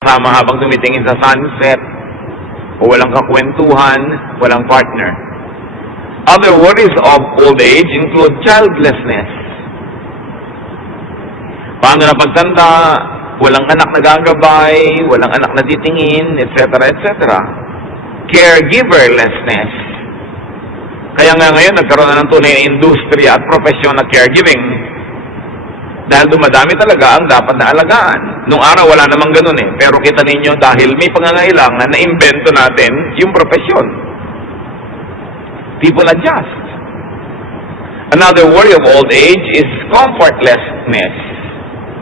Kasama habang tumitingin sa sunset, o walang kakwentuhan, walang partner. Other worries of old age include childlessness. Paano na pagtanda, walang anak na gagabay, walang anak na titingin, etc., etc. Caregiverlessness. Kaya nga ngayon, nagkaroon na ng tunay na industriya at profesyon na caregiving. Dahil dumadami talaga ang dapat na alagaan. Nung araw, wala namang ganun eh. Pero kita ninyo, dahil may pangangailangan na imbento natin yung profesyon. People adjust. Another worry of old age is comfortlessness.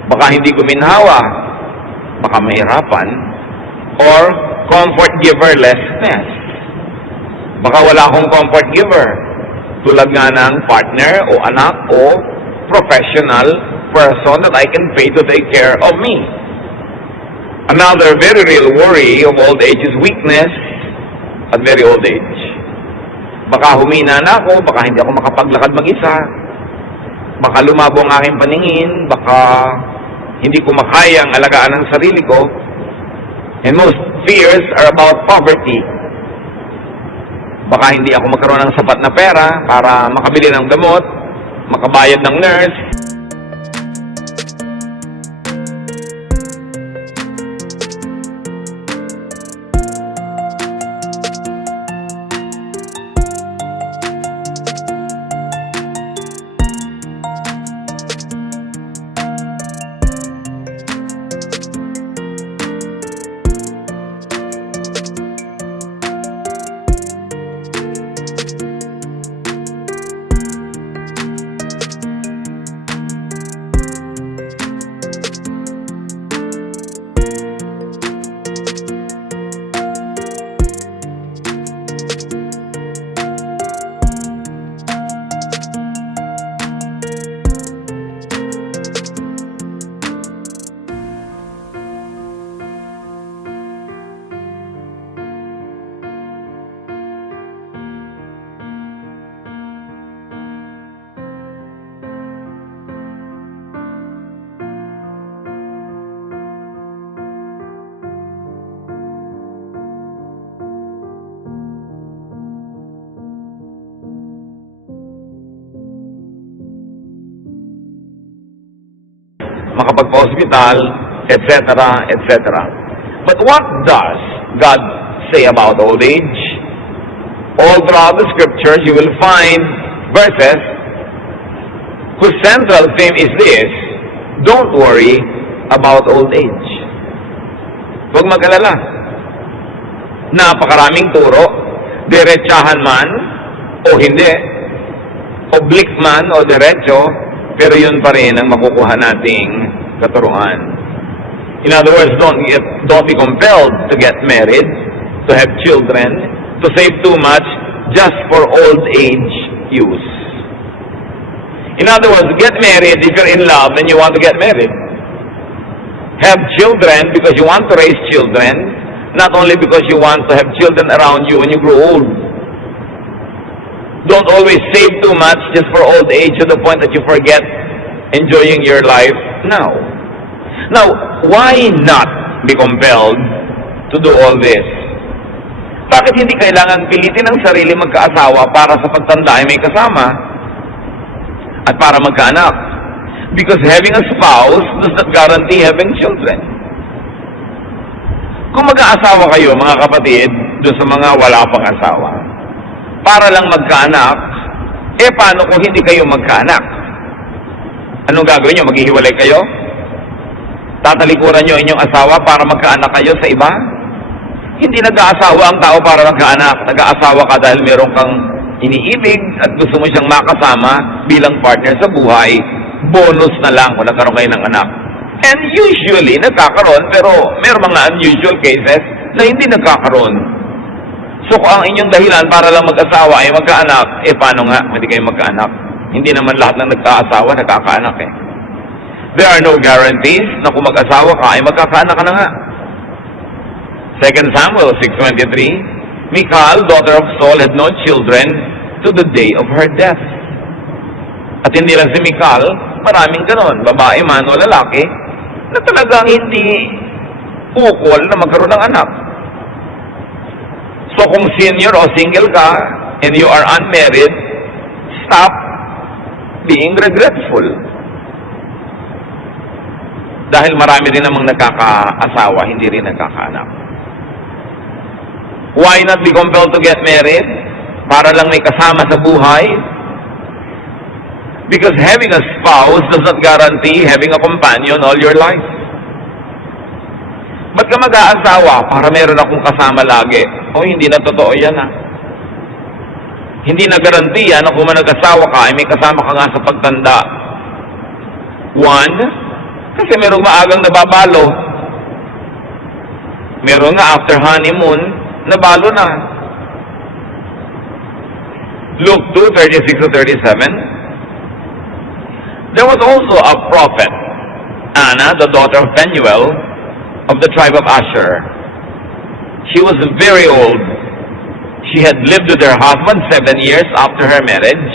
Baka hindi guminhawa, baka mahirapan, or comfort giverlessness. Baka wala akong comfort giver. Tulad nga ng partner o anak o professional person that I can pay to take care of me. Another very real worry of old age is weakness at very old age. Baka humina na ako, baka hindi ako makapaglakad mag-isa, baka lumabo ang aking paningin, baka hindi ko makayang alagaan ang sarili ko. And most fears are about poverty. Baka hindi ako magkaroon ng sapat na pera para makabili ng gamot, makabayad ng nurse. Makapagpa-hospital, etc., etc. But what does God say about old age? All throughout the scriptures, you will find verses whose central theme is this: don't worry about old age. Huwag mag-alala. Napakaraming turo, diretsahan man o hindi, oblique man o diretso, pero yun pa rin ang makukuha nating katuruan. In other words, don't be compelled to get married, to have children, to save too much just for old age use. In other words, get married if you're in love and you want to get married. Have children because you want to raise children, not only because you want to have children around you when you grow old. Don't always save too much just for old age to the point that you forget enjoying your life now. Now, why not be compelled to do all this? Bakit hindi kailangan pilitin ang sarili magkaasawa para sa pagtanda ay may kasama at para magkaanak? Because having a spouse does not guarantee having children. Kung mag-aasawa kayo, mga kapatid, doon sa mga wala pang asawa, para lang magkaanak, paano kung hindi kayo magkaanak? Anong gagawin nyo? Maghihiwalay kayo? Tatalikuran nyo inyong asawa para magkaanak kayo sa iba? Hindi nag-aasawa ang tao para magkaanak. Nag-aasawa ka dahil meron kang iniibig at gusto mo siyang makasama bilang partner sa buhay. Bonus na lang kung nagkaroon kayo ng anak. And usually, nagkakaroon, pero meron mga unusual cases na hindi nagkakaroon. So kung ang inyong dahilan para lang mag-asawa ay magkaanak, paano nga hindi kayo magkaanak? Hindi naman lahat ng nagkaasawa nagkakaanak eh. There are no guarantees na kung mag-asawa ka ay magkakaanak ka na nga. 2 Samuel 6:23, Michal, daughter of Saul, had no children to the day of her death. At hindi lang si Michal, maraming ganon, babae man o lalaki, na talagang hindi bukol na magkaroon ng anak. So kung senior o single ka, and you are unmarried, stop being regretful. Dahil marami din namang nagkakaasawa, hindi rin nagkakaanak. Why not be compelled to get married? Para lang may kasama sa buhay? Because having a spouse does not guarantee having a companion all your life. Ba't ka mag-aasawa? Para meron akong kasama lagi. O hindi na totoo yan Hindi na garantiya na kung nag-asawa ka ay may kasama ka nga sa pagtanda. One, kasi merong maagang nababalo. Meron nga after honeymoon, nabalo na. Luke 2:36-37. There was also a prophet, Anna, the daughter of Phanuel, of the tribe of Asher. She was very old. She had lived with her husband 7 years after her marriage,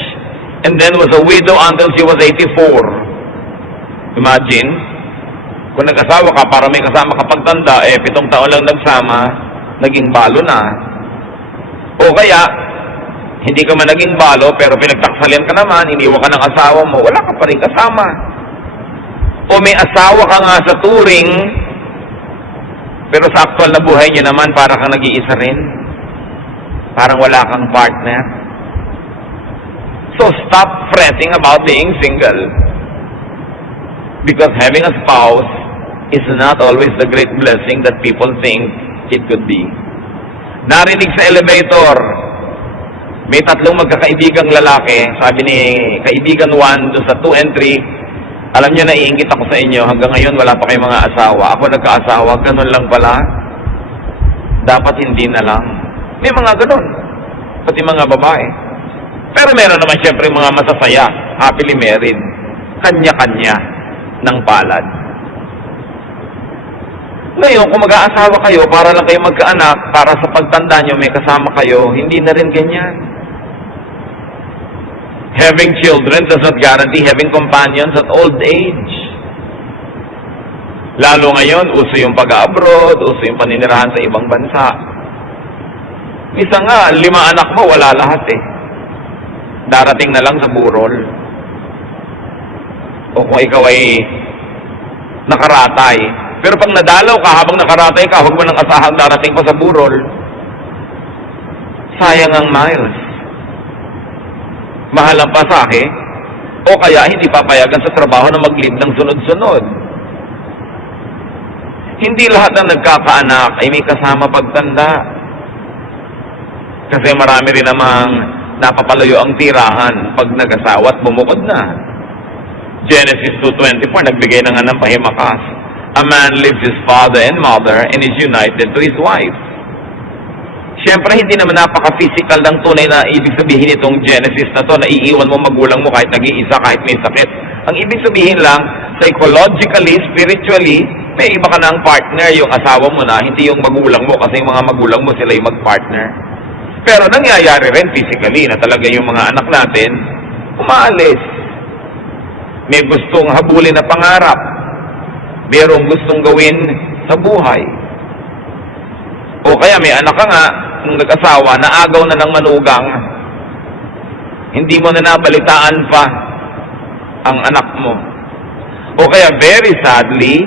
and then was a widow until she was 84. Imagine, kung nag-asawa ka para may kasama ka pagtanda, 7 taon lang nagsama, naging balo na. O kaya, hindi ka man naging balo, pero pinagtaksalian ka naman, iniwan ka ng asawa mo, wala ka pa rin kasama. O may asawa ka nga sa turing, pero sa aktual na buhay niya naman, para kang nag-iisa rin. Parang wala kang partner. So stop fretting about being single. Because having a spouse is not always the great blessing that people think it could be. Narinig sa elevator, may 3 magkakaibigang lalaki, sabi ni kaibigan 1 doon sa 2 and 3, alam niyo, naiingit ako sa inyo, hanggang ngayon wala pa kayong mga asawa. Ako nagkaasawa, ganun lang pala. Dapat hindi na lang. May mga ganun, pati mga babae. Pero meron naman siyempre mga masasaya, happily married, kanya-kanya ng palad. Ngayon, kung mag-aasawa kayo, para lang kayo magkaanak, para sa pagtanda nyo may kasama kayo, hindi na rin ganyan. Having children does not guarantee having companions at old age. Lalo ngayon, uso yung pag-abroad, uso yung paninirahan sa ibang bansa. Isa nga, 5 anak mo, wala lahat Darating na lang sa burol. O kung ikaw ay nakaratay. Pero pag nadalaw ka, habang nakaratay ka, huwag mo nang asahang darating pa sa burol. Sayang ang miles. Mahal ang pasahe, o kaya hindi papayagan sa trabaho na mag-leave ng sunod-sunod. Hindi lahat ng nagkakaanak ay may kasama pagtanda. Kasi marami rin namang napapalayo ang tirahan pag nag-asawa at bumukod na. Genesis 2:24, nagbigay na nga ng pahimakas. A man leaves his father and mother and is united to his wife. Siyempre, hindi naman napaka-physical ng tunay na ibig sabihin itong Genesis na to, na iiwan mo magulang mo kahit nag-iisa, kahit may sakit. Ang ibig sabihin lang, psychologically, spiritually, may iba ka ng partner, yung asawa mo na, hindi yung magulang mo, kasi yung mga magulang mo sila yung mag-partner. Pero nangyayari rin physically na talaga yung mga anak natin, umaalis. May gustong habulin na pangarap. Merong gustong gawin sa buhay. O kaya may anak ka nga, nung nag-asawa, naagaw na ng manugang, hindi mo na nabalitaan pa ang anak mo. O kaya very sadly,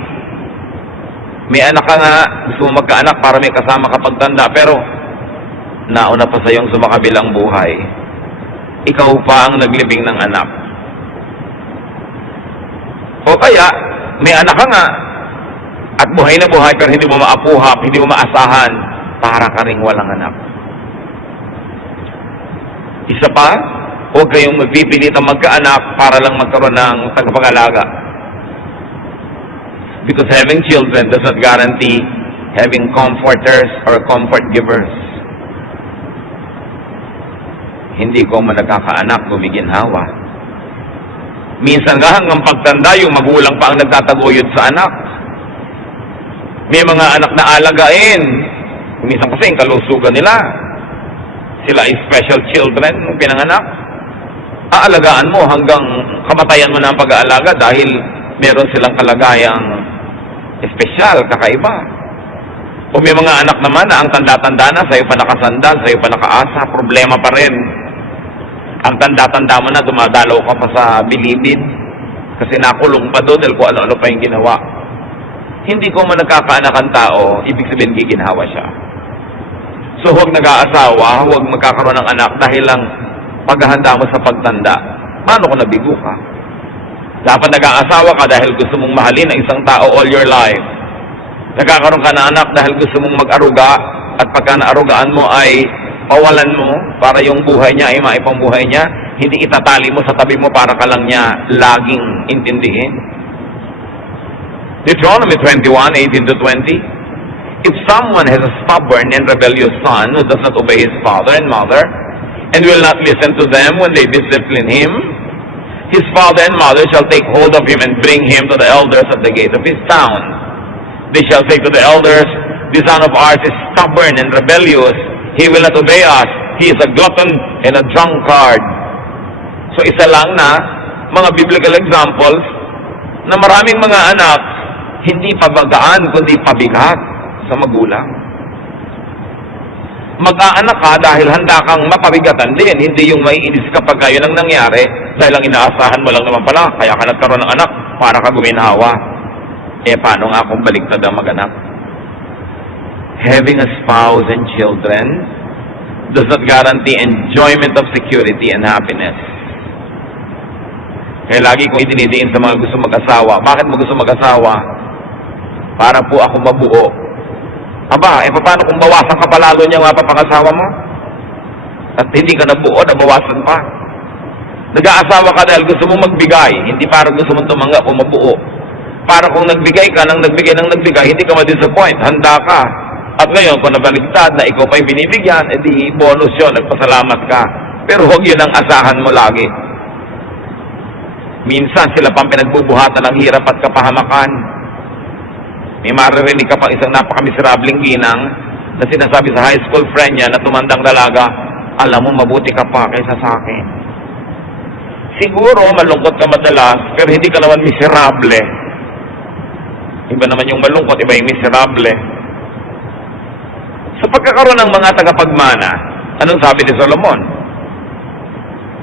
may anak ka nga, gusto mo magkaanak para may kasama ka pagtanda, pero nauna pa sa iyong sumakabilang buhay. Ikaw pa ang naglibing ng anak. O kaya, may anak ka nga, at buhay na buhay, pero hindi mo maapuhap, hindi mo maasahan, para ka ring walang anak. Isa pa, huwag kayong magpipilit ang magkaanak para lang magkaroon ng tagapag-alaga. Because having children does not guarantee having comforters or comfort givers. Hindi ko man nagkakaanak, gumiginhawa. Minsan nga hanggang pagtanda, yung magulang pa ang nagtataguyod sa anak. May mga anak na alagain. Minsan kasi yung kalusugan nila, sila ay special children nung pinanganak. Aalagaan mo hanggang kamatayan mo na ang pag-aalaga dahil meron silang kalagayang espesyal, kakaiba. Kung may mga anak naman na ang tanda-tanda na, sa'yo pa nakasandal, sa'yo pa nakaasa, problema pa rin. Ang tanda-tanda mo na, dumadalaw ka pa sa bilibid. Kasi nakulong pa doon dahil kung ano-ano pa yung ginawa. Hindi ko man nagkakaanak ang tao, ibig sabihin giginhawa siya. So huwag nag-aasawa, huwag magkakaroon ng anak dahil lang paghahanda mo sa pagtanda. Paano kung nabigo ka? Dapat nag-aasawa ka dahil gusto mong mahalin ang isang tao all your life. Nagkakaroon ka na anak dahil gusto mong mag-aruga at pagka naarugaan mo ay pawalan mo para yung buhay niya ay maipambuhay niya. Hindi itatali mo sa tabi mo para ka lang niya laging intindihin. Deuteronomy 21:18-20. If someone has a stubborn and rebellious son who does not obey his father and mother and will not listen to them when they discipline him, his father and mother shall take hold of him and bring him to the elders at the gate of his town. They shall say to the elders, "This son of ours is stubborn and rebellious. He will not obey us. He is a glutton and a drunkard." So isa lang na mga biblical examples na maraming mga anak hindi pabagaan kundi pabigat sa magulang. Mag-aanak ka dahil handa kang mapabigatan din, hindi yung maiinis kapag kayo nang nangyari dahil ang inaasahan mo lang naman pala, kaya ka nagkaroon ng anak para ka guminhawa. Paano nga kung baliktad ang mag-anak? Having a spouse and children does not guarantee enjoyment of security and happiness. Kaya lagi kong itinidiin sa mga gusto mag-asawa. Bakit mo gusto mag-asawa? Para po ako mabuo. Aba, paano kung bawasan ka pa lalo niya nga papangasawa mo? At hindi ka nabuo, nabawasan pa. Nag-aasawa ka dahil gusto mong magbigay, hindi para gusto mong tumanggap o mabuo. Para kung nagbigay ka, nang nagbigay, hindi ka ma-disappoint, handa ka. At ngayon, kung nabaligtad na ikaw pa'y binibigyan, edi bonus yun, nagpasalamat ka. Pero huwag yun ang asahan mo lagi. Minsan sila pang pinagbubuhatan ng hirap at kapahamakan. May maririnig ka pang isang napakamiserabling ginang na sinasabi sa high school friend niya na tumandang dalaga, "Alam mo, mabuti ka pa kaysa sa akin." Siguro, malungkot ka madalas, pero hindi ka naman miserable. Iba naman yung malungkot, iba yung miserable. Sa pagkakaroon ng mga tagapagmana, anong sabi ni Solomon?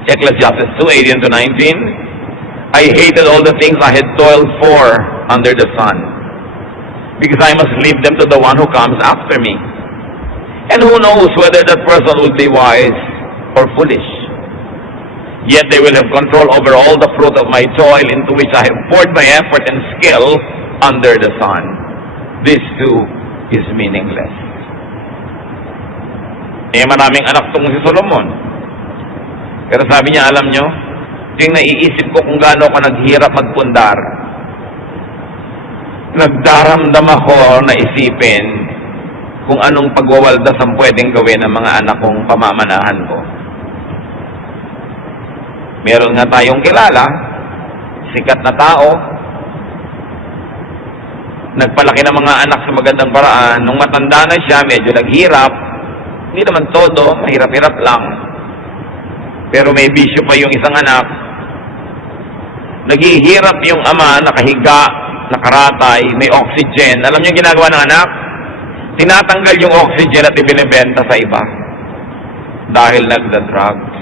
Ecclesiastes 2:18-19, "I hated all the things I had toiled for under the sun, because I must leave them to the one who comes after me. And who knows whether that person will be wise or foolish. Yet they will have control over all the fruit of my toil into which I have poured my effort and skill under the sun. This too is meaningless." Maraming anak tong si Solomon. Pero sabi niya, alam nyo, yung naiisip ko kung gaano ako naghirap magpundar. Nagdaramdam ako na isipin kung anong pagwawaldas ang pwedeng gawin ng mga anak kong pamamanahan ko. Meron nga tayong kilala, sikat na tao, nagpalaki ng mga anak sa magandang paraan. Nung matanda na siya, medyo naghirap. Hindi naman todo, mahirap-hirap lang. Pero may bisyo pa yung isang anak. Naghihirap yung ama, nakahiga, nakaratay, may oxygen. Alam niyo yung ginagawa ng anak? Tinatanggal yung oxygen at ibinibenta sa iba. Dahil nagda-drugs.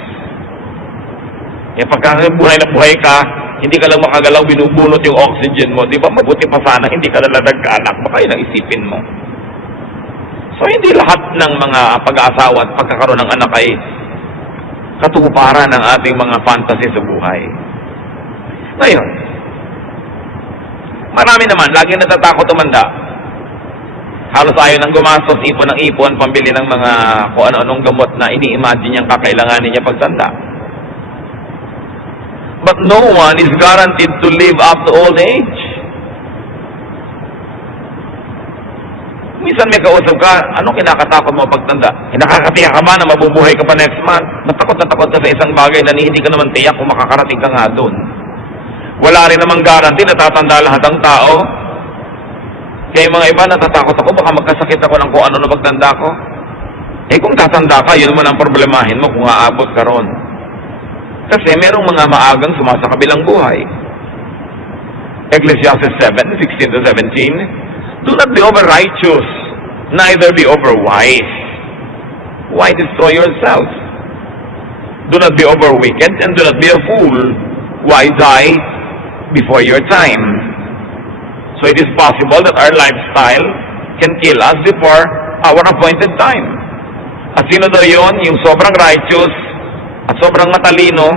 Pagka buhay na buhay ka, hindi ka lang makagalaw, binubunot yung oxygen mo. Di ba mabuti pa sana, hindi ka lang nagkaanak. Baka yun ang isipin mo. So, hindi lahat ng mga pag-aasawa at pagkakaroon ng anak ay katuparan ng ating mga fantasy sa buhay. Ngayon, marami naman, lagi natatakot tumanda. Halos ayaw nang gumastos, ipon ng ipon, pambili ng mga kung ano-anong gamot na ini-imagine niyang kakailanganin niya pagtanda. But no one is guaranteed to live up to old age. Minsan may kausap ka, anong kinakatakot mo pagtanda? Nakakatiyak ka ba na mabubuhay ka pa next month? Natakot ka sa isang bagay na hindi ka naman tiyak kung makakarating ka nga doon. Wala rin namang guarantee na tatanda lahat ng tao. Kaya yung mga iba, natatakot ako, baka magkasakit ako ng kung ano na pagtanda ko. Kung tatanda ka, yun naman ang problemahin mo kung aabot ka ron. Kasi merong mga maagang sumasakabilang buhay. Ecclesiastes 7:16-17, "Do not be over-righteous neither be overwise. Why destroy yourself? Do not be overwicked, and do not be a fool. Why die before your time? So it is possible that our lifestyle can kill us before our appointed time. At sino daw yun? Yung sobrang righteous, at sobrang matalino,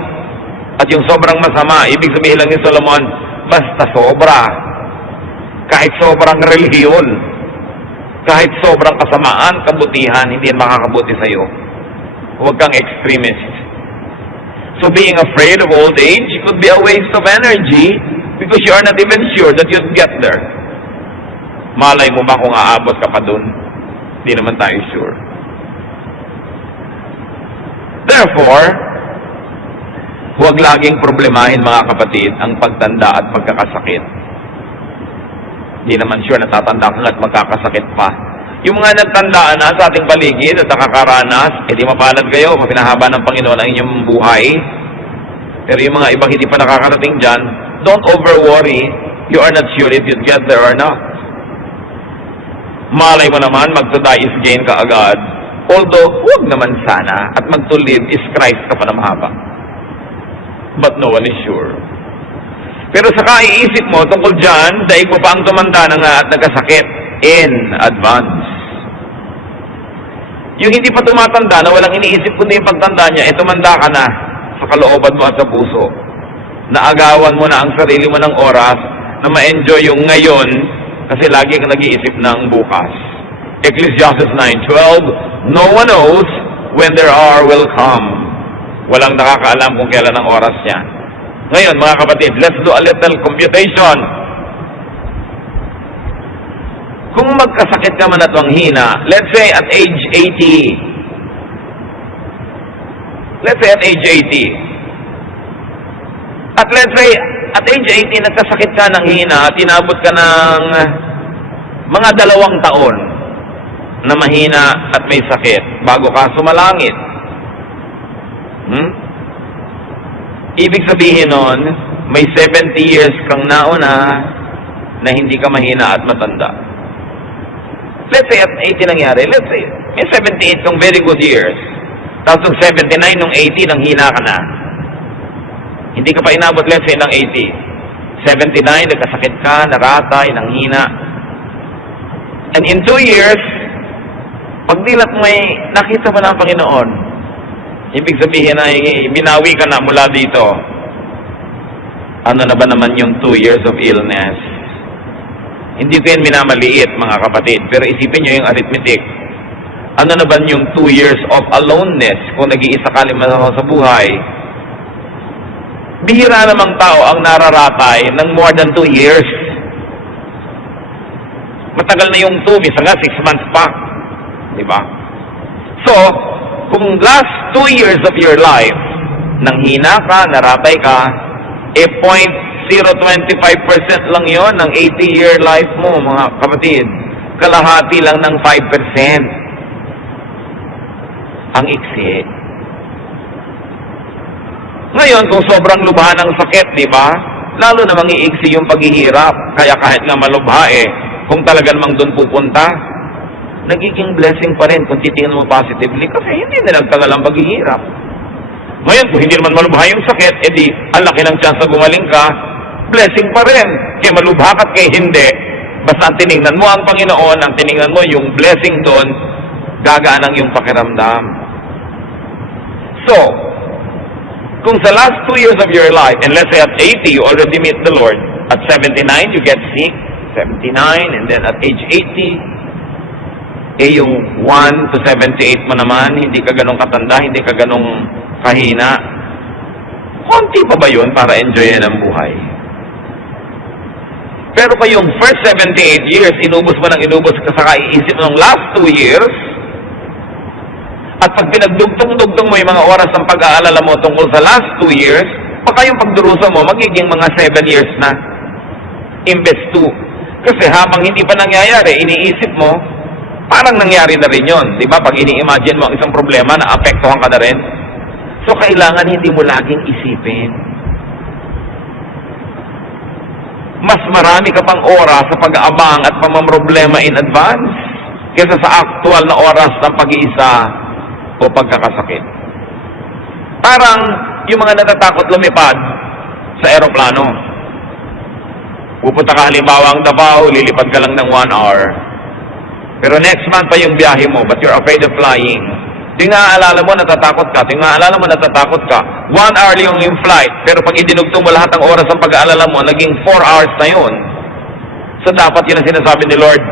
at yung sobrang masama. Ibig sabihin lang ni Solomon, basta sobra. Kahit sobrang relihiyon, kahit sobrang kasamaan, kabutihan, hindi yan makakabuti sa'yo. Huwag kang extremist. So being afraid of old age could be a waste of energy because you are not even sure that you'd get there. Malay mo ba kung aabot ka pa dun? Hindi naman tayo sure. Therefore, huwag laging problemahin mga kapatid ang pagtanda at pagkakasakit. Hindi naman sure natatanda ka at magkakasakit pa. Yung mga nagtandaan na sa ating paligid at nakakaranas, di mapalad kayo kung pinahaba ng Panginoon ang inyong buhay. Pero yung mga ibang hindi pa nakakarating dyan, don't over-worry. You are not sure if you'd get there or not. Malay mo naman, mag-to-die is gain ka agad. Although, huwag naman sana. At mag-to-live is Christ ka pa na mahaba. But no one is sure. Pero sa kaiisip mo tungkol dyan, daig mo pa ang tumanda na nga at nagkasakit in advance. Yung hindi pa tumatanda na walang iniisip kundi yung pagtanda niya, tumanda ka na sa kalooban mo at sa puso. Naagawan mo na ang sarili mo ng oras na ma-enjoy yung ngayon kasi lagi kang nag-iisip ng bukas. Ecclesiastes 9:12, no one knows when their hour will come. Walang nakakaalam kung kailan ang oras niya. Ngayon, mga kapatid, let's do a little computation. Kung magkasakit ka man at wanghina, let's say at age 80. Let's say at age 80. At let's say, at age 80, nagkasakit ka ng hina at inabot ka ng mga 2 taon na mahina at may sakit bago ka sumalangit. Ibig sabihin nun, may 70 years kang nauna na hindi ka mahina at matanda. Let's say at 80 nangyari, let's say, may 78 kang very good years. Tapos yung 79, nung 80, nang hina ka na. Hindi ka pa inabot, let's say, ng 80. 79, nagkasakit ka, naratay, nang hina. And in 2 years, pagdilat may nakita mo na ang Panginoon. Ibig sabihin na binawi ka na mula dito. Ano na ba naman yung 2 years of illness? Hindi ko yan minamaliit, mga kapatid. Pero isipin nyo yung arithmetic. Ano na ba yung 2 years of aloneness kung nag-iisa ka liman ako sa buhay? Bihira namang tao ang nararatay ng more than 2 years. Matagal na yung 2, minsan nga 6 months pa. Diba? So, kung last 2 years of your life, nang hina ka, naratay ka, 0.025% lang yon ng 80-year life mo, mga kapatid. Kalahati lang ng 5%. Ang iksi. Ngayon, kung sobrang lubha ng sakit, di ba? Lalo namang iiksi yung paghihirap. Kaya kahit nga malubha kung talagang mang doon pupunta, nagiging blessing pa rin kung titingnan mo positively kasi hindi na nagtagal ang paghihirap. Ngayon, kung hindi naman malubha yung sakit, edi, ang laki ng chance na gumaling ka, blessing pa rin. Kaya malubha ka kay hindi. Basta ang tinignan mo ang Panginoon, ang tinignan mo yung blessing doon, gagaan ang yung pakiramdam. So, kung sa last 2 years of your life, and let's say at 80, you already meet the Lord. At 79, you get sick. 79, and then at age 80, yung 1 to 78 mo naman, hindi ka ganong katanda, hindi ka ganong kahina. Konti pa ba yun para enjoyin ang buhay? Pero kayong first 78 years, inubos mo ng inubos ka sa kaiisip ng last 2 years, at pag pinagdugtong-dugtong mo yung mga oras ng pag-aalala mo tungkol sa last 2 years, baka yung pagdurusa mo magiging mga 7 years na. Imbes 2. Kasi habang hindi pa nangyayari, iniisip mo, parang nangyari na rin yun. Diba? Pag ini-imagine mo ang isang problema, naapektuhan ka na rin. So, kailangan hindi mo laging isipin. Mas marami ka pang oras sa pag-aabang at pamamroblema in advance. kesa sa actual na oras ng pag-iisa o pagkakasakit. Parang yung mga natatakot lumipad sa eroplano. Pupunta ka halimbawa ang Davao, lilipad ka lang ng 1 hour. Pero next month pa yung biyahe mo, but you're afraid of flying. Ting naaalala mo, natatakot ka. 1 hour yung flight. Pero pag idinugtong mo lahat ng oras ng pag-aalala mo, naging 4 hours na yun. So dapat yun ang sinasabi ni Lord,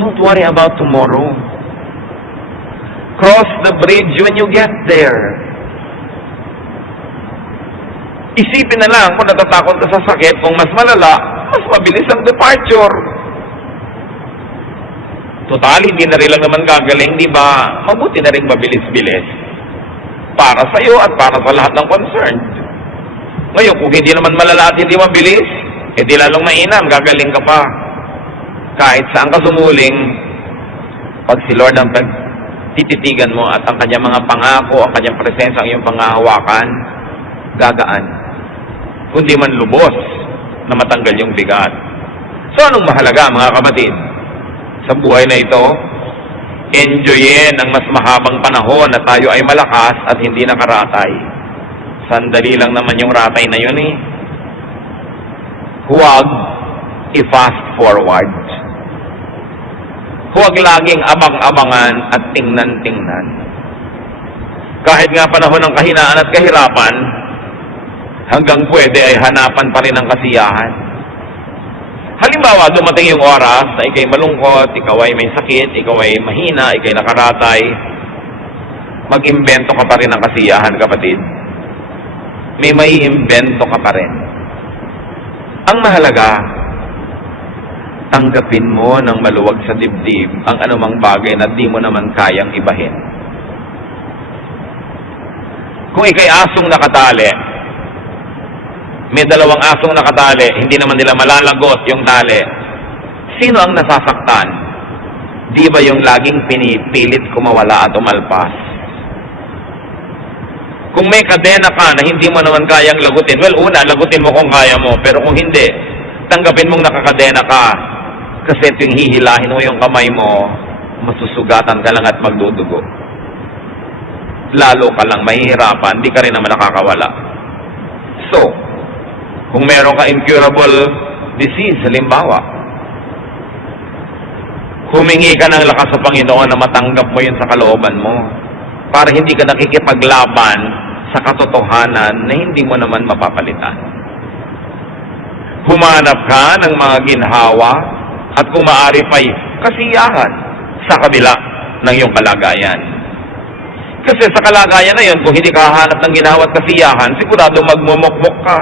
don't worry about tomorrow. Cross the bridge when you get there. Isipin na lang kung natatakot ka sa sakit, kung mas malala, mas mabilis ang departure. Total, hindi na rin lang naman gagaling, di ba? Mabuti na rin mabilis-bilis. Para sa iyo at para sa lahat ng concerned. Ngayon, kung hindi naman malala at hindi mabilis, di lalong mainam, gagaling ka pa. Kahit saan ka sumuling, pag si Lord ang tititigan mo at ang kanyang mga pangako, ang kanyang presensya, ang iyong pangahawakan, gagaan. Kundi man lubos na matanggal yung bigat. So, anong mahalaga, mga kapatid? Sa buhay na ito, enjoyin ang mas mahabang panahon na tayo ay malakas at hindi nakaratay. Sandali lang naman yung ratay na yun eh. Huwag i-fast forward. Huwag laging abang-abangan at tingnan-tingnan. Kahit nga panahon ng kahinaan at kahirapan, hanggang pwede ay hanapan pa rin ang kasiyahan. Halimbawa, dumating yung oras na ikay malungkot, ikaw ay may sakit, ikaw ay mahina, ikay nakaratay, mag-imbento ka pa rin ng kasiyahan, kapatid. May maiimbento ka pa rin. Ang mahalaga, tanggapin mo ng maluwag sa dibdib ang anumang bagay na di mo naman kayang ibahin. Kung ikay asong nakatali, may 2 asong nakatali, hindi naman nila malalagot yung tali. Sino ang nasasaktan? Di ba yung laging pinipilit kumawala at umalpas? Kung may kadena ka na hindi mo naman kayang lagutin, well, una, lagutin mo kung kaya mo. Pero kung hindi, tanggapin mong nakakadena ka. Kasi tuwing hihilahin mo yung kamay mo, masusugatan ka lang at magdudugo. Lalo ka lang mahihirapan, di ka rin naman nakakawala. So, kung meron ka incurable disease, halimbawa, humingi ka ng lakas sa Panginoon na matanggap mo yun sa kalooban mo para hindi ka nakikipaglaban sa katotohanan na hindi mo naman mapapalitan. Humanap ka ng mga ginhawa at kung maaari pa'y kasiyahan sa kabila ng iyong kalagayan. Kasi sa kalagayan na yun, kung hindi ka hahanap ng ginhawa at kasiyahan, sigurado magmumukmuk ka,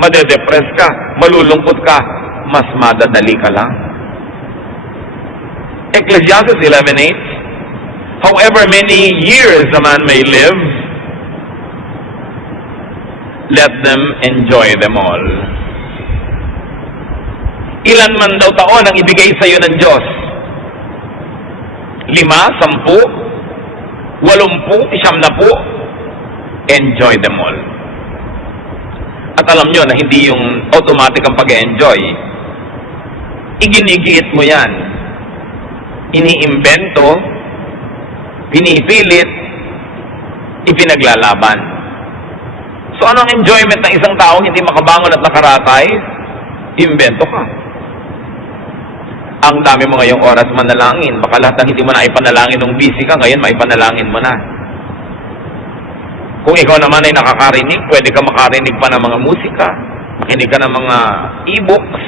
madedepress ka, malulungkot ka, mas madadali ka lang. Ecclesiastes 11:8, however many years a man may live, let them enjoy them all. Ilan man daw taon ang ibigay sa iyo ng Diyos? 5, 10, 80, 90, enjoy them all. At alam nyo na hindi yung automatic ang pag-enjoy. Iginigiit mo yan. Iniimbento, pinipilit, ipinaglalaban. So anong enjoyment ng isang taong hindi makabangon at nakaratay? Imbento ka. Ang dami mo ngayong oras manalangin. Baka lahat ng hindi mo na ipanalangin nung busy ka, ngayon maipanalangin mo na. Kung ikaw naman ay nakakarinig, pwede ka makarinig pa ng mga musika, makinig ka ng mga e-books.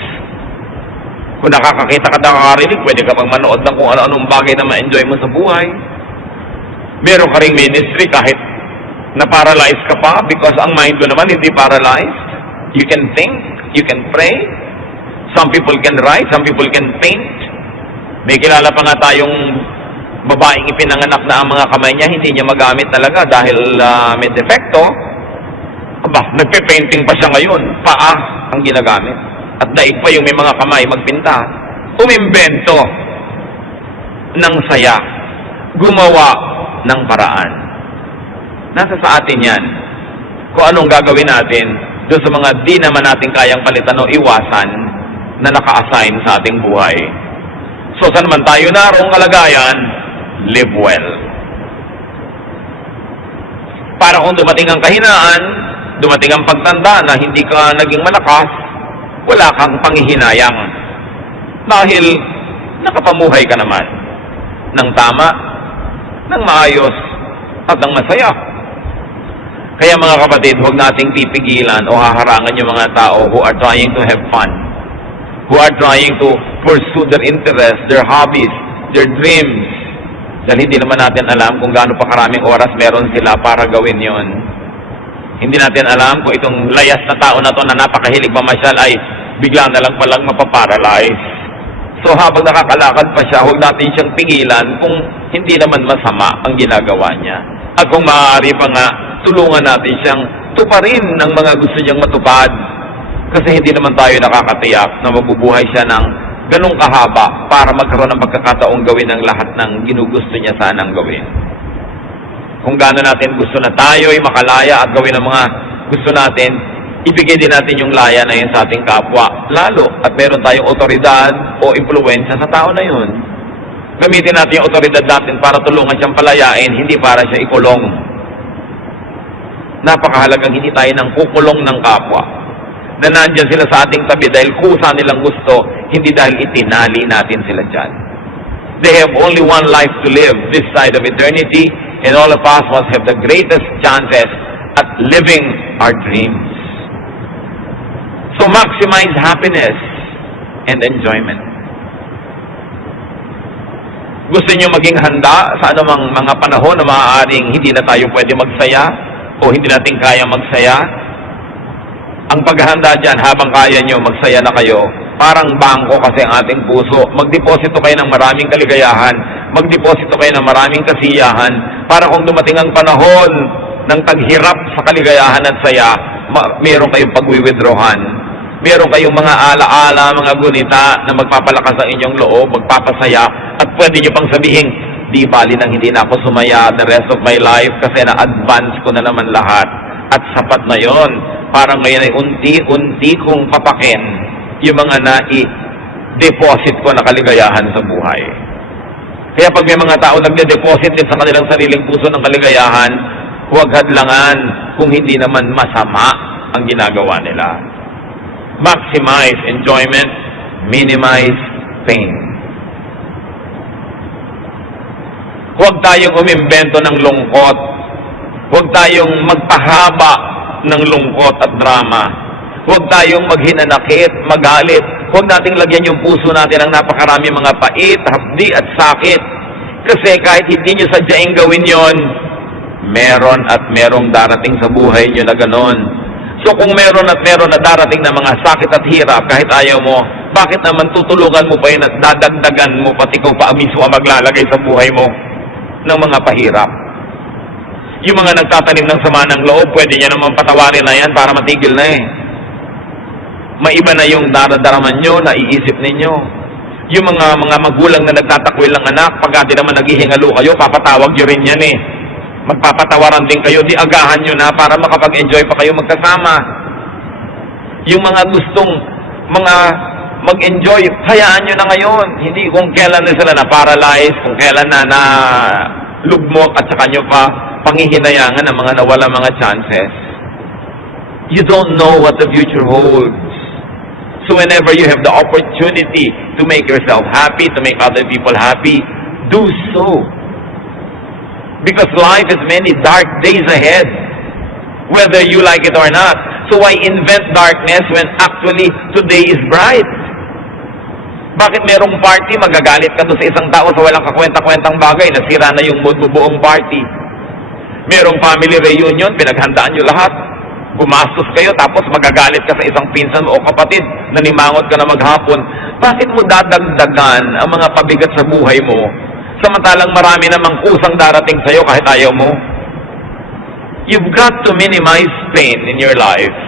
Kung nakakakita ka nakakarinig, pwede ka magmanood ng kung ano-anong bagay na ma-enjoy mo sa buhay. Meron ka ring ministry kahit na-paralyze ka pa because ang mind mo naman hindi paralyzed. You can think, you can pray. Some people can write, some people can paint. May kilala pa nga tayong babaeng ipinanganak na ang mga kamay niya, hindi niya magamit talaga dahil may defekto. Aba, nagpe-painting pa siya ngayon. Paa ang ginagamit. At daig pa yung may mga kamay magpinta. Umimbento ng saya. Gumawa ng paraan. Nasa sa atin yan. Kung anong gagawin natin doon sa mga di naman natin kayang palitan o iwasan na naka-assign sa ating buhay. So So saan man tayo naroong kalagayan, live well. Para kung dumating ang kahinaan, dumating ang pagtanda na hindi ka naging malakas, wala kang panghihinayang. Dahil nakapamuhay ka naman ng tama, ng maayos, at ng masaya. Kaya mga kapatid, huwag nating pipigilan o haharangan yung mga tao who are trying to have fun, who are trying to pursue their interests, their hobbies, their dreams. Dahil hindi naman natin alam kung gaano pa karaming oras meron sila para gawin yon. Hindi natin alam kung itong layas na tao na to na napakahilig mamasyal ay bigla na lang palang mapaparalyze. So habang nakakalakad pa siya, huwag natin siyang pigilan kung hindi naman masama ang ginagawa niya. At kung maaari pa nga, tulungan natin siyang tuparin ng mga gusto niyang matupad. Kasi hindi naman tayo nakakatiyak na mabubuhay siya ng ganong kahaba para magkaroon ng pagkakataong gawin ang lahat ng ginugusto niya sanang gawin. Kung gaano natin gusto na tayo ay makalaya at gawin ang mga gusto natin, ibigay din natin yung laya na yun sa ating kapwa. Lalo at meron tayong otoridad o impluwensya sa tao na yun. Gamitin natin yung otoridad natin para tulungan siyang palayain, hindi para siya ikulong. Napakahalagang hindi tayo nang kukulong ng kapwa. Na nandyan sila sa ating tabi dahil kusa nilang gusto, hindi dahil itinali natin sila dyan. They have only one life to live this side of eternity, and all of us must have the greatest chances at living our dreams. So maximize happiness and enjoyment. Gusto niyo maging handa sa anumang mga panahon na maaaring hindi na tayo pwede magsaya o hindi natin kaya magsaya? Ang paghahanda dyan, habang kaya nyo, magsaya na kayo. Parang bangko kasi ang ating puso. Magdeposito kayo ng maraming kaligayahan. Magdeposito kayo ng maraming kasiyahan. Para kung dumating ang panahon ng taghirap sa kaligayahan at saya, meron kayong pag-withdrawhan. Meron kayong mga alaala, mga gunita na magpapalakas ang inyong loob, magpapasaya. At pwede nyo pang sabihin, di bali nang hindi na ako sumaya the rest of my life kasi na-advance ko na naman lahat. At sapat na yon. Para ngayon ay unti-unti kong papakin yung mga nai-deposit ko na kaligayahan sa buhay. Kaya pag may mga tao nagde-deposit din sa kanilang sariling puso ng kaligayahan, huwag hadlangan kung hindi naman masama ang ginagawa nila. Maximize enjoyment, minimize pain. Huwag tayong umimbento ng lungkot. Huwag tayong magpahaba ng lungkot at drama. Huwag tayong maghinanakit, magalit. Huwag nating lagyan yung puso natin ng napakarami mga pait, hapdi at sakit. Kasi kahit hindi nyo sadyaing gawin yon, meron at merong darating sa buhay nyo na ganon. So kung meron at meron na darating na mga sakit at hirap, kahit ayaw mo, bakit naman tutulungan mo pa yun at dadagdagan mo pati ikaw pa mismo ang maglalagay sa buhay mo ng mga pahirap? Yung mga nagtatanim ng sama ng loob, pwede niya naman patawarin na yan para matigil na eh. Maiba na yung daradaraman nyo, naiisip ninyo. Yung mga magulang na nagtatakwil ng anak, pagka naman naghihingalo kayo, papatawag nyo rin yan eh. Magpapatawaran din kayo, di agahan nyo na para makapag-enjoy pa kayo magkasama. Yung mga gustong mag-enjoy, hayaan nyo na ngayon. Hindi kung kailan na sila na-paralyze, kung kailan na lugmok at saka nyo pa panghihinayangan ng mga nawala mga chances. You don't know what the future holds. So whenever you have the opportunity to make yourself happy, to make other people happy, do so. Because life has many dark days ahead, whether you like it or not. So why invent darkness when actually today is bright? Bakit merong party, magagalit ka doon sa isang tao sa walang kakwenta-kwentang bagay, nasira na yung mood mo buong party? Merong family reunion, pinaghandaan nyo lahat. Gumastos kayo, tapos magagalit ka sa isang pinsan mo o kapatid, nanimangot ka na maghapon. Bakit mo dadagdagan ang mga pabigat sa buhay mo, samantalang marami namang kusang darating sa'yo kahit ayaw mo? You've got to minimize pain in your life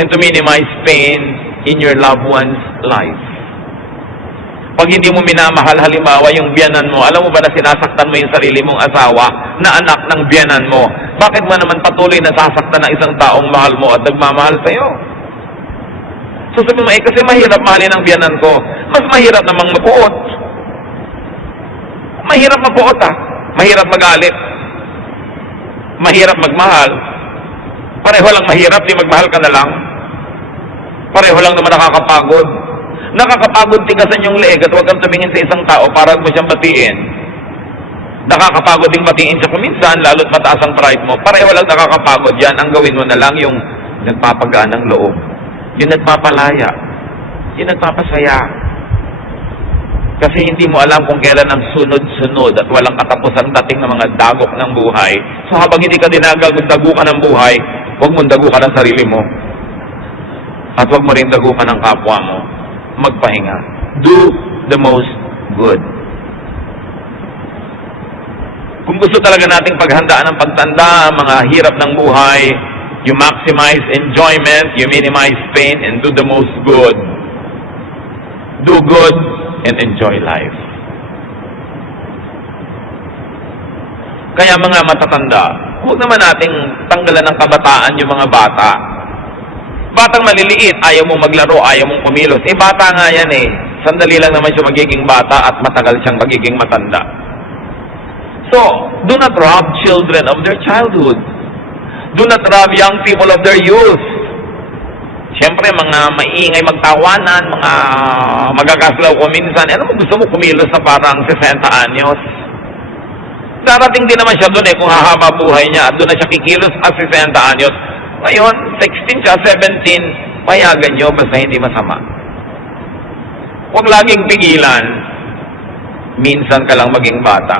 and to minimize pain in your loved one's life. Pag hindi mo minamahal halimbawa yung biyanan mo, alam mo ba na sinasaktan mo yung sarili mong asawa na anak ng biyanan mo? Bakit mo naman patuloy na sasaktan ng isang taong mahal mo at nagmamahal sa'yo? So sabi mo, kasi mahirap mahalin ang biyanan ko. Mas mahirap namang mabuot. Mahirap magbuot mahirap magalit, mahirap magmahal. Pareho lang mahirap, di magmahal ka na lang. Pareho lang naman nakakapagod. Nakakapagod tigasan yung leeg at huwag kang tumingin sa isang tao para mo siyang batiin. Nakakapagod ding batiin siya kuminsan, lalo't mataas ang pride mo. Pareho lang nakakapagod yan. Ang gawin mo na lang yung nagpapagaan ng loob, yung nagpapalaya, yung nagpapasaya. Kasi hindi mo alam kung kailan ang sunod-sunod at walang katapusang dating ng mga dagok ng buhay. So habang hindi ka dinagdagukan ng buhay, huwag mong dagukan ang sarili mo. At huwag mo rin dagukan ang kapwa mo. Magpahinga. Do the most good. Kung gusto talaga nating paghandaan ng pagtanda, mga hirap ng buhay, you maximize enjoyment, you minimize pain, and do the most good. Do good and enjoy life. Kaya mga matatanda, huwag naman nating tanggalan ng kabataan yung mga bata. Batang maliliit, ayaw mong maglaro, ayaw mong kumilos. Bata nga yan Sandali lang naman siya magiging bata at matagal siyang magiging matanda. So, do not rob children of their childhood. Do not rob young people of their youth. Siyempre, mga maingay magtawanan, mga magagaslaw ko minsan. Ano mo gusto mo kumilos na parang 60 anyos? Darating din naman siya doon kung hahaba buhay niya at doon na siya kikilos at 60 anyos. Ngayon, 16 siya, 17, payagan niyo basta hindi masama. Huwag laging pigilan. Minsan ka lang maging bata.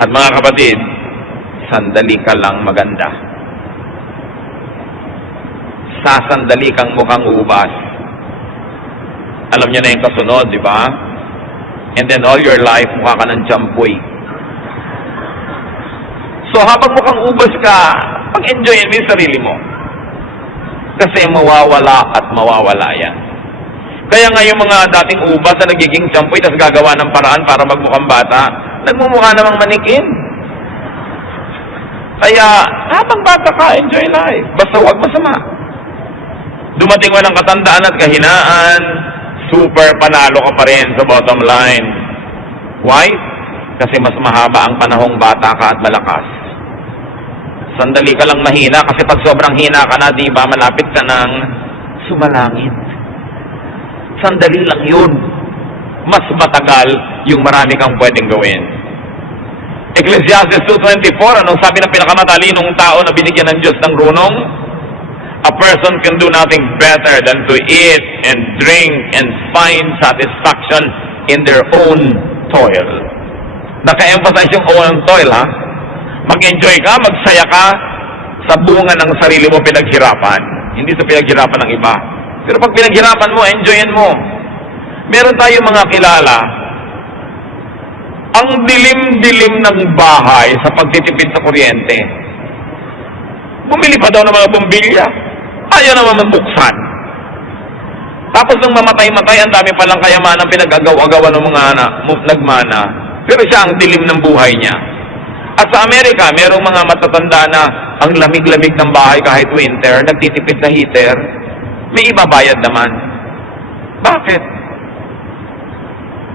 At mga kapatid, sandali ka lang maganda. Sasandali kang mukhang ubas. Alam niyo na yung kasunod, di ba? And then all your life, mukha ka ng jampoy. So habang mukhang ubas ka, pag-enjoyin mo yung sarili mo. Kasi mawawala at mawawala yan. Kaya nga yung mga dating ubas na nagiging jampoy, tas gagawa ng paraan para magmukhang bata, nagmumukha namang manikin. Kaya habang bata ka, enjoy life. Basta huwag masama. Dumating walang katandaan at kahinaan, super panalo ka pa rin sa bottom line. Why? Kasi mas mahaba ang panahong bata ka at malakas. Sandali ka lang mahina kasi pag sobrang hina ka na, di ba, malapit ka ng sumalangit. Sandali lang yun. Mas matagal yung marami kang pwedeng gawin. Ecclesiastes 2:24, anong sabi ng pinakamatalinong tao na binigyan ng Diyos ng runong? A person can do nothing better than to eat and drink and find satisfaction in their own toil. Naka-emphasize yung own toil, Mag-enjoy ka, magsaya ka sa bunga ng sarili mo pinaghirapan. Hindi sa pinaghirapan ng iba. Pero pag pinaghirapan mo, enjoyin mo. Meron tayong mga kilala, ang dilim-dilim ng bahay sa pagtitipid sa kuryente. Bumili pa daw ng mga bombilya. Ayaw naman mabuksan. Tapos nung mamatay-matay, ang dami palang kayamanan pinag-agaw-agawan ng mga nagmana. Pero siya ang dilim ng buhay niya. At sa Amerika, merong mga matatanda na ang lamig-lamig ng bahay kahit winter, nagtitipid na heater, may ibabayad naman. Bakit?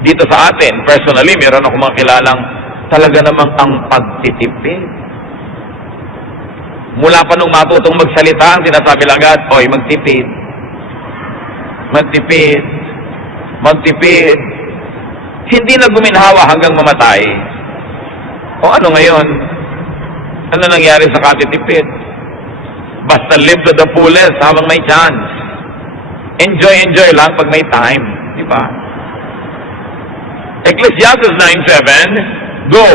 Dito sa atin, personally, meron ako mga kilalang talaga namang ang pagtitipid. Mula pa nung matutong magsalita, ang sinasabi lang agad, oy, magtipid. Magtipid. Magtipid. Hindi na guminhawa hanggang mamatay. O ano ngayon? Ano nangyari sa katitipid? Basta live to the fullest habang may chance. Enjoy lang pag may time. Di ba? Ecclesiastes 9:7, go,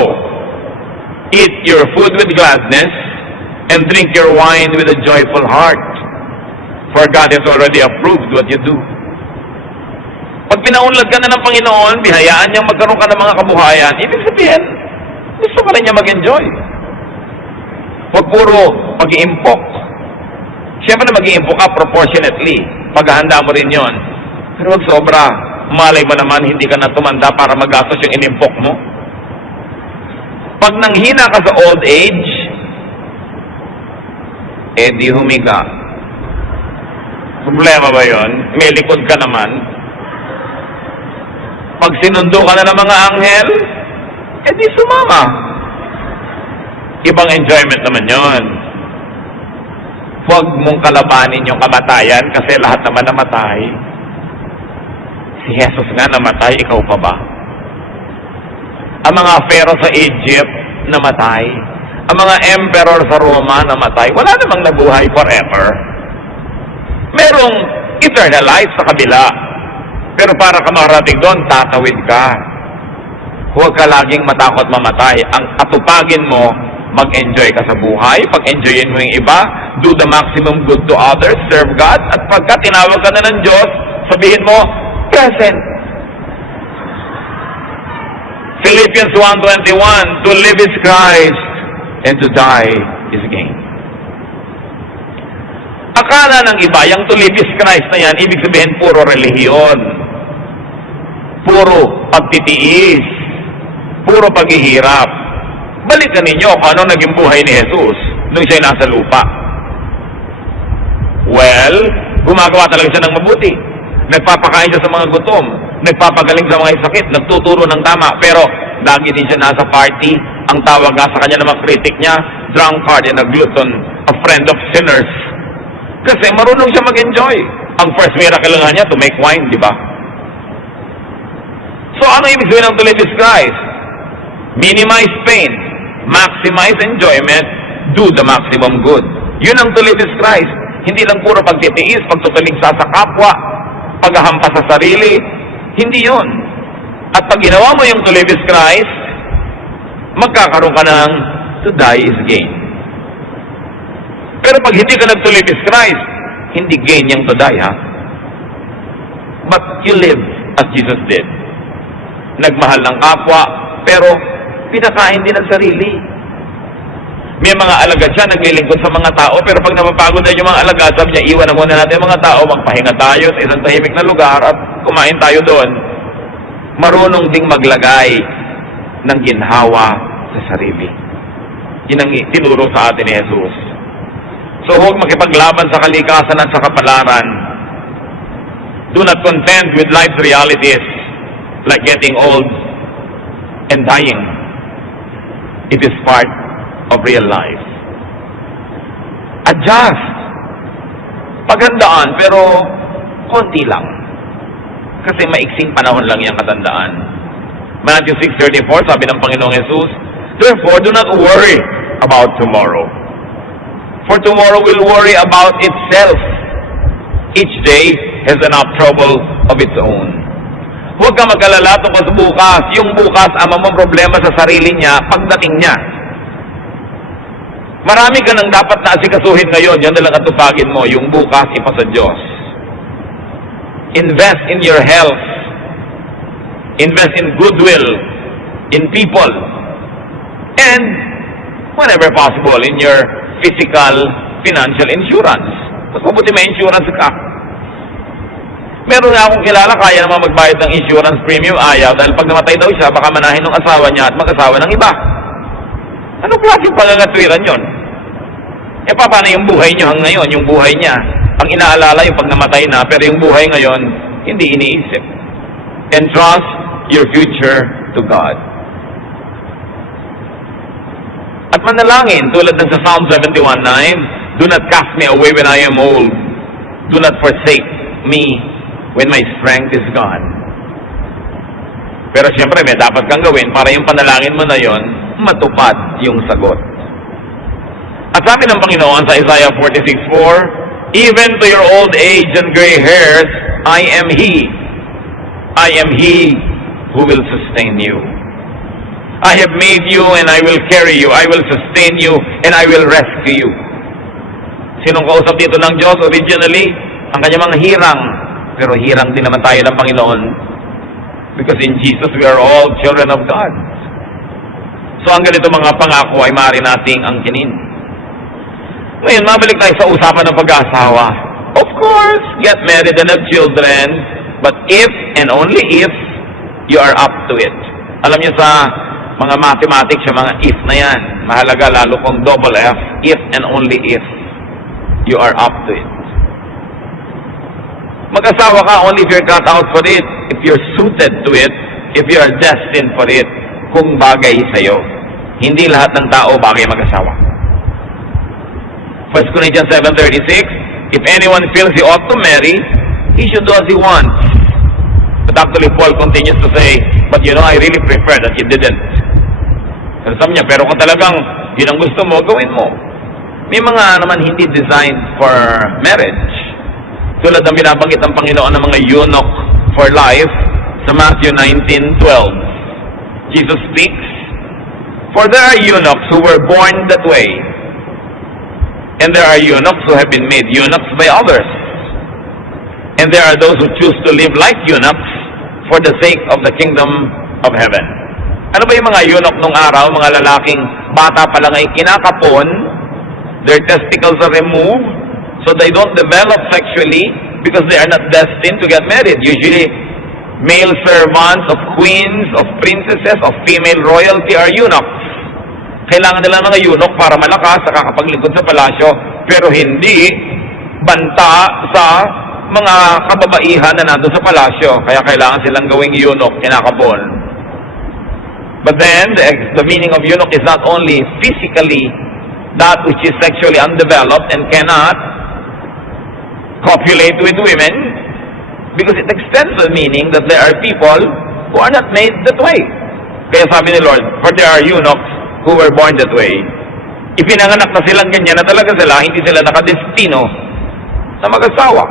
eat your food with gladness, and drink your wine with a joyful heart. For God has already approved what you do. Pag pinaunlad ka na ng Panginoon, bihayaan niyang magkaroon ka ng mga kabuhayan, ibig sabihin, gusto ka rin niya mag-enjoy. Huwag puro pag-iimpok. Siyempre mag-iimpok ka proportionately. Paghahanda mo rin yon. Pero huwag sobra. Malay mo naman, hindi ka na tumanda para magastos yung inimpok mo. Pag nanghina ka sa old age, di humiga. Problema ba yon? May likod ka naman. Pag sinundo ka na ng mga anghel, Eh di sumama. Ibang enjoyment naman yon. Huwag mong kalabanin yung kamatayan kasi lahat naman namatay. Si Jesus nga namatay, ikaw pa ba? Ang mga pharaoh sa Egypt namatay. Ang mga emperor sa Roma namatay. Wala namang nabuhay forever. Merong eternal life sa kabila. Pero para ka makarating doon, tatawid ka. Huwag ka laging matakot mamatay. Ang atupagin mo, mag-enjoy ka sa buhay, pag-enjoyin mo yung iba, do the maximum good to others, serve God, at pagka tinawag ka na ng Diyos, sabihin mo, present. Philippians 1:21, to live is Christ, and to die is gain. Akala ng iba, yung to live is Christ na yan, ibig sabihin puro relihiyon, puro pagtitiis, puro paghihirap. Balikan ninyo kung ano naging buhay ni Jesus nung siya'y nasa lupa. Well, gumagawa talaga siya ng mabuti. Nagpapakain siya sa mga gutom, nagpapagaling sa mga sakit, nagtuturo ng tama, pero lagi din siya nasa party. Ang tawag nga sa kanya ng mga kritik niya, drunkard and a glutton, a friend of sinners. Kasi marunong siya mag-enjoy. Ang first miracle nga niya, to make wine, di ba? So ano ibig sabihin ng to live is Christ? Minimize pain, maximize enjoyment, do the maximum good. Yun ang to live is Christ. Hindi lang puro pagtitiis, pagtutuligsa sa kapwa, paghahampas sa sarili. Hindi yun. At pag ginawa mo yung to live is Christ, magkakaroon ka ng to die is gain. Pero pag hindi ka nag to live is Christ, hindi gain yung to die, ha? But you live as Jesus did. Nagmahal ng kapwa, pero pinakain din ang sarili. May mga alagad siya, naglilingkod sa mga tao, pero pag napapagod na yung mga alagad, sabi niya, iwan na muna natin yung mga tao, magpahinga tayo sa isang tahimik na lugar at kumain tayo doon. Marunong ding maglagay ng ginhawa sa sarili. Yun ang tinuro sa atin ni Jesus. So huwag makipaglaban sa kalikasan at sa kapalaran. Do not contend with life's realities like getting old and dying. It is part of real life. Adjust. Paghandaan, pero konti lang. Kasi maiksing panahon lang yung katandaan. Matthew 6:34, sabi ng Panginoong Jesus, therefore, do not worry about tomorrow. For tomorrow will worry about itself. Each day has enough trouble of its own. Huwag ka mag-alala tungkol sa bukas. Yung bukas, ama mong problema sa sarili niya, pagdating niya. Marami ka nang dapat na asikasuhin ngayon. Yan na lang atupagin mo. Yung bukas, ipa sa Diyos. Invest in your health. Invest in goodwill. In people. And, whenever possible, in your physical, financial insurance. Mas mabuti may insurance ka. Meron nga akong kilala, kaya naman magbayad ng insurance premium, ayaw, dahil pag namatay daw siya, baka manahin ng asawa niya at mag-asawa ng iba. Ano klaseng pangangatwiran yun? E paano yung buhay niyo hanggang ngayon, yung buhay niya? Ang inaalala yung pag namatay na, pero yung buhay ngayon, hindi iniisip. Entrust your future to God. At manalangin, tulad ng sa Psalm 71:9, do not cast me away when I am old. Do not forsake me when my strength is gone. Pero siyempre, may dapat kang gawin para yung panalangin mo na yon matupad yung sagot. At sabi ng Panginoon sa Isaiah 46:4, even to your old age and gray hairs, I am He. I am He who will sustain you. I have made you and I will carry you. I will sustain you and I will rescue you. Sinong kausap dito ng Diyos originally? Ang kanyang mga hirang. Pero hirang din naman tayo ng Panginoon. Because in Jesus, we are all children of God. So ang ganito mga pangako ay maaari nating angkinin. Ngayon, mabalik tayo sa usapan ng pag-aasawa. Of course, get married and have children. But if and only if you are up to it. Alam niyo sa mga mathematics, yung mga if na yan, mahalaga lalo kung double F, if and only if you are up to it. Mag-asawa ka only if you're cut out for it, if you're suited to it, if you are destined for it. kung bagay sa'yo. Hindi lahat ng tao bagay mag-asawa. 1 Corinthians 7:36, if anyone feels he ought to marry, he should do as he wants. But actually, Paul continues to say, but you know, I really prefer that he didn't. Sabi niya, pero kung talagang yun ang gusto mo, gawin mo. May mga naman hindi designed for marriage. Tulad ng binabanggit ng Panginoon ng mga eunuch for life sa Matthew 19:12. Jesus speaks, for there are eunuchs who were born that way, and there are eunuchs who have been made eunuchs by others. And there are those who choose to live like eunuchs for the sake of the kingdom of heaven. Ano ba yung mga eunuch nung araw? Mga lalaking bata pa lang ay kinakapon, their testicles are removed, so they don't develop sexually because they are not destined to get married. Usually, male servants of queens, of princesses, of female royalty are eunuchs. Kailangan nila mga eunuch para malakas sa kakapaglingkod sa palasyo, pero hindi banta sa mga kababaihan na nandun sa palasyo. Kaya kailangan silang gawing eunuch, kinakapon. But then, the meaning of eunuch is not only physically that which is sexually undeveloped and cannot copulate with women, because it extends the meaning that there are people who are not made that way. Kaya sabi ni Lord, for there are eunuchs who were born that way. Ipinanganak na silang ganyan na talaga sila, hindi sila nakadestino na mag-asawa.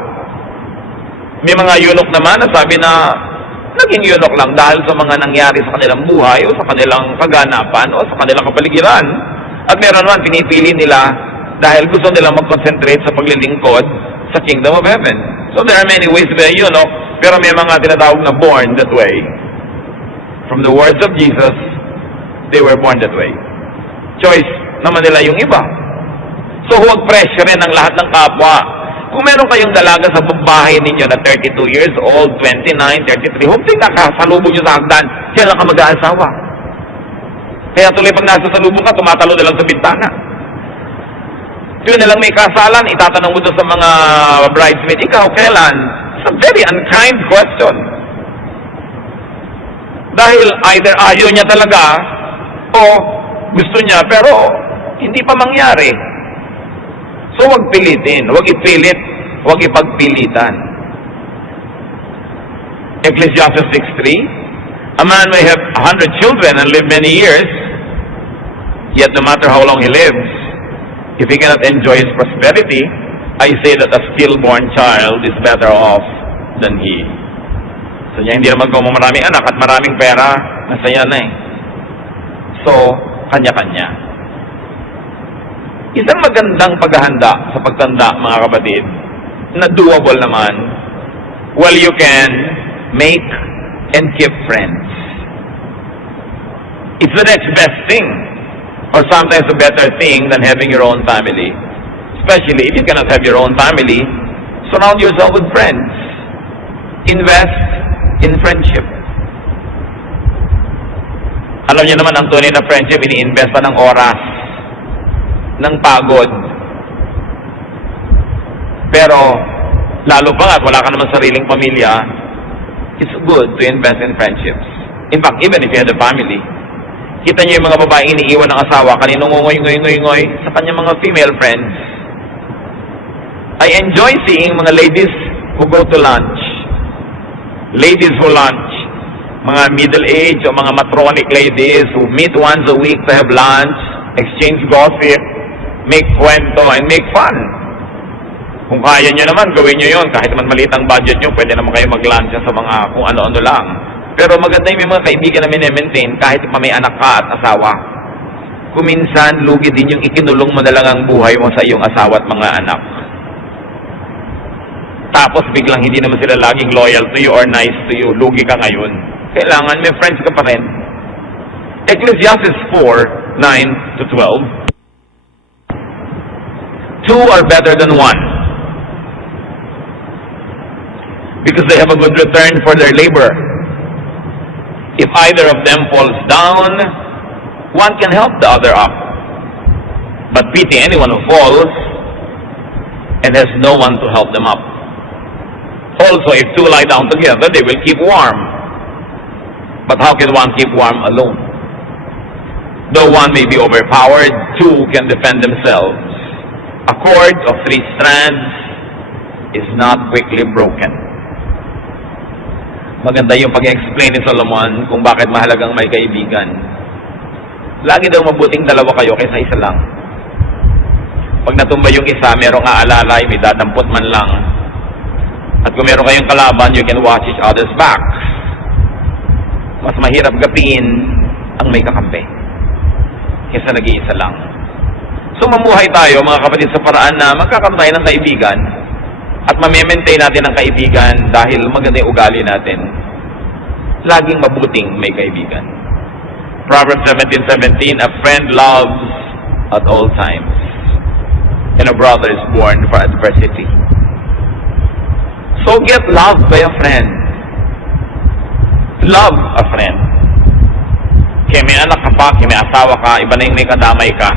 May mga eunuch naman na sabi na naging eunuch lang dahil sa mga nangyari sa kanilang buhay o sa kanilang kaganapan o sa kanilang kapaligiran. At meron naman pinipili nila dahil gusto nilang mag-concentrate sa paglilingkod sa kingdom of heaven. So there are many ways to be a eunuch, pero may mga tinatawag na born that way. From the words of Jesus, they were born that way. Choice naman nila yung iba. So huwag pressure rin ang lahat ng kapwa. Kung meron kayong dalaga sa bahay ninyo na 32 years old, 29, 33, huwag din nakasalubong nyo sa hagdan, siya lang ka mag-aasawa. Kaya tuloy pag nasa salubong ka, tumatalo na lang sa bintana. Yun na lang may kasalan, itatanong mo doon sa mga bridesmaid, ikaw, kailan? It's a very unkind question. Dahil either ayaw niya talaga, o gusto niya, pero hindi pa mangyari. So wag pilitin, wag ipilit, wag ipagpilitan. Ecclesiastes 6:3, a man may have 100 children and live many years, yet no matter how long he lives, if he cannot enjoy his prosperity, I say that a stillborn child is better off than he. So niya hindi naman kung maraming anak at maraming pera, nasaya na eh. So, kanya-kanya. Isang magandang paghahanda sa pagtanda, mga kapatid, na doable naman, well, you can make and keep friends. It's the next best thing, or sometimes a better thing than having your own family. Especially if you cannot have your own family, surround yourself with friends. Invest in friendship. Alam niyo naman, ang tunay na friendship, ini-invest pa ng oras, ng pagod. Pero, lalo pa nga, wala ka naman sariling pamilya, it's good to invest in friendships. In fact, even if you had a family, kita niyo yung mga babae iniiwan ng asawa, kaninong ngoy sa kanyang mga female friends. I enjoy seeing mga ladies who go to lunch. Ladies who lunch. Mga middle-aged o mga matronic ladies who meet once a week to have lunch, exchange gossip, make kwento, and make fun. Kung kaya nyo naman, gawin nyo yun. Kahit naman maliit ang budget nyo, pwede naman kayo mag-lunch sa mga kung ano-ano lang. Pero maganda yung mga kaibigan na mini-maintain kahit pa may anak ka at asawa. Kung minsan, lugi din yung ikinulong mo na lang ang buhay mo sa iyong asawa at mga anak. Tapos biglang hindi naman sila laging loyal to you or nice to you. Lugi ka ngayon. Kailangan may friends ka pa rin. Ecclesiastes 4:9-12. Two are better than one, because they have a good return for their labor. If either of them falls down, one can help the other up. But pity anyone who falls and has no one to help them up. Also, if two lie down together, they will keep warm. But how can one keep warm alone? Though one may be overpowered, two can defend themselves. A cord of 3 strands is not quickly broken. Maganda yung pag-explain ni Solomon kung bakit mahalagang may kaibigan. Lagi daw mabuting dalawa kayo kaysa isa lang. Pag natumba yung isa, merong aalalay, may dadampot man lang. At kung meron kayong kalaban, you can watch each other's backs. Mas mahirap gapiin ang may kakampi kaysa nag-iisa lang. So mamuhay tayo mga kapatid sa paraan na magkakaroon tayo ng kaibigan at mamimaintain natin ang kaibigan dahil maganda yung ugali natin. Laging mabuting may kaibigan. Proverbs 17:17, a friend loves at all times, and a brother is born for adversity. So get loved by a friend. Love a friend. Kaya may anak ka pa, kaya may asawa ka, iba na yung may kadamay ka.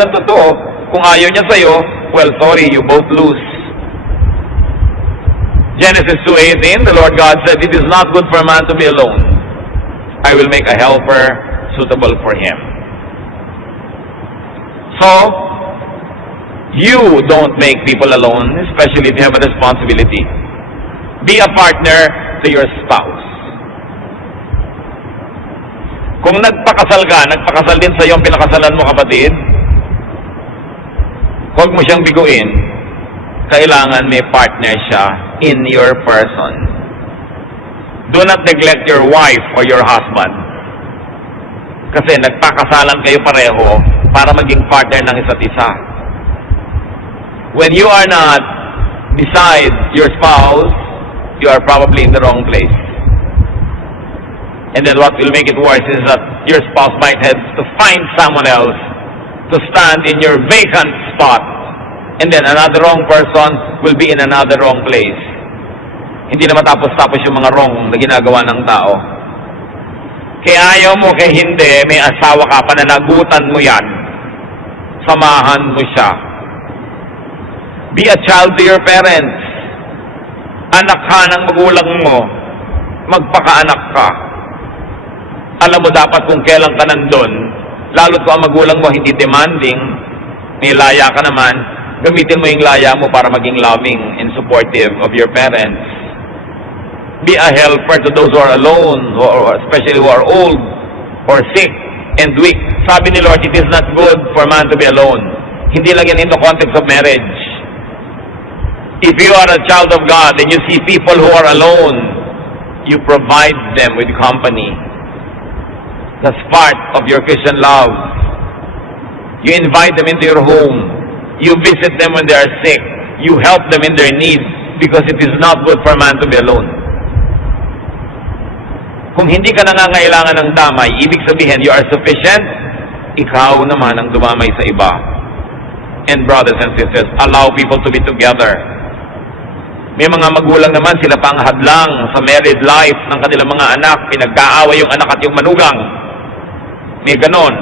Ang totoo, kung ayaw niya sa'yo, well, sorry, you both lose. Genesis 2:18, the Lord God said, it is not good for a man to be alone. I will make a helper suitable for him. So, you don't make people alone, especially if you have a responsibility. Be a partner to your spouse. Kung nagpakasal ka, nagpakasal din sa'yo ang pinakasalan mo, kapatid, huwag mo siyang biguin. Kailangan may partner siya in your person. Do not neglect your wife or your husband. Kasi nagpakasalan kayo pareho para maging partner ng isa't isa. When you are not beside your spouse, you are probably in the wrong place. And then what will make it worse is that your spouse might have to find someone else to stand in your vacant spot, and then another wrong person will be in another wrong place. Hindi na matapos-tapos yung mga wrong na ginagawa ng tao. Kaya ayaw mo, kaya hindi, may asawa ka, pananagutan mo yan. Samahan mo siya. Be a child to your parents. Anak ka ng magulang mo, magpakaanak ka. Alam mo dapat kung kailan ka nandun. Lalo't kung ang magulang mo hindi demanding, may laya ka naman, gamitin mo yung laya mo para maging loving and supportive of your parents. Be a helper to those who are alone, or especially who are old, or sick, and weak. Sabi ni Lord, it is not good for man to be alone. Hindi lang yan in the context of marriage. If you are a child of God and you see people who are alone, you provide them with company. That's part of your Christian love. You invite them into your home. You visit them when they are sick. You help them in their needs because it is not good for man to be alone. Kung hindi ka nangangailangan ng damay, ibig sabihin you are sufficient, ikaw naman ang dumamay sa iba. And brothers and sisters, allow people to be together. May mga magulang naman, sila pa ang hadlang sa married life ng kanilang mga anak. Pinagkaaway yung anak at yung manugang. May ganon.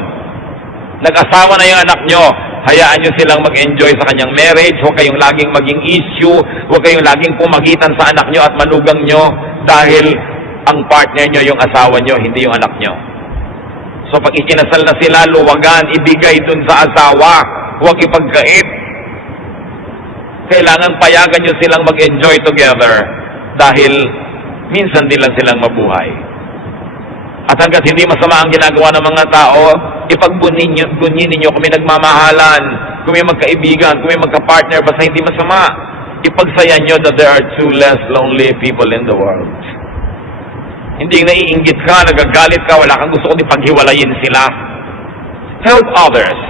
Nag-asawa na yung anak nyo, hayaan nyo silang mag-enjoy sa kanyang marriage. Huwag kayong laging maging issue. Huwag kayong laging pumagitan sa anak nyo at manugang nyo dahil ang partner nyo yung asawa nyo, hindi yung anak nyo. So pag ikinasal na sila, luwagan, ibigay dun sa asawa. Huwag ipagkait. kailangan payagan nyo silang mag-enjoy together dahil minsan din lang silang mabuhay. At hanggat hindi masama ang ginagawa ng mga tao, ipagbunin ninyo kung may nagmamahalan, kung may magkaibigan, kung may magkapartner, basta hindi masama. Ipagsayan nyo that there are two less lonely people in the world. Hindi naiinggit ka, nagagalit ka, wala kang gusto kung ipaghiwalayin sila. Help others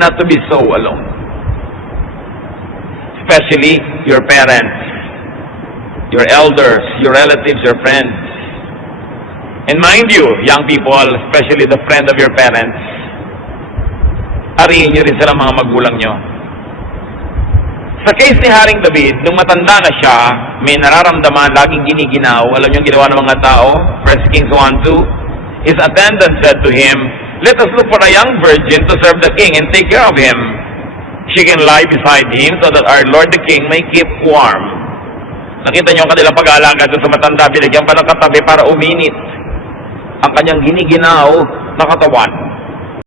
not to be so alone. Especially your parents, your elders, your relatives, your friends. And mind you, young people, especially the friend of your parents, ariin nyo rin sila mga magulang nyo. Sa case ni Haring David, nung matanda na siya, may nararamdaman, laging giniginaw. Alam niyo ang ginawa ng mga tao? 1 Kings 1:2. His attendant said to him, "Let us look for a young virgin to serve the king and take care of him. She can lie beside him so that our Lord the King may keep warm." Nakita niyo ang kanilang pag-aalaga doon sa matanda, binigyan pa ng katabi para uminit ang kanyang giniginaw na katawan.